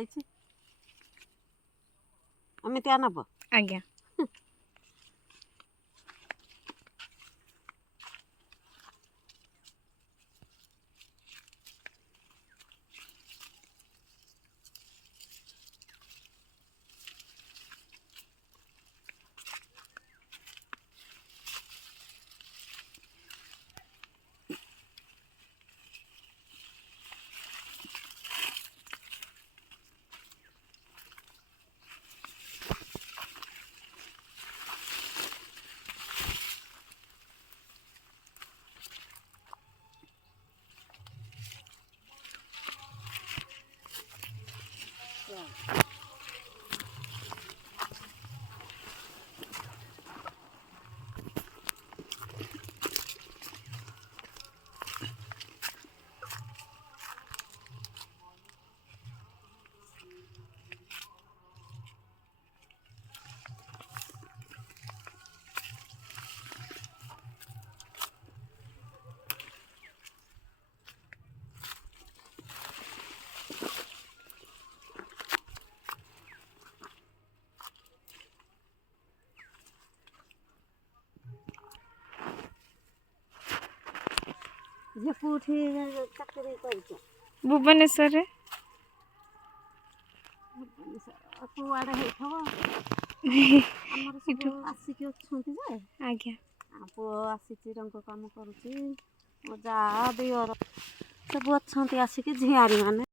ହେଇଛି ଏମିତିଆ ନେବ। ଆଜ୍ଞା। ଯେ କୋଉଠି ଚାକିରି କରିଛ? ଭୁବନେଶ୍ୱରରେ। କୁଆଡ଼େ ହେଇଥିବ ଆମର ସବୁ ଆସିକି ଅଛନ୍ତି ଯେ। ଆଜ୍ଞା। ପୁଅ ଆସିଛି ରଙ୍ଗ କାମ କରୁଛି, ମୋ ଯା ଦିଅର ସବୁ ଅଛନ୍ତି ଆସିକି ଝିଆରୀ ମାନେ।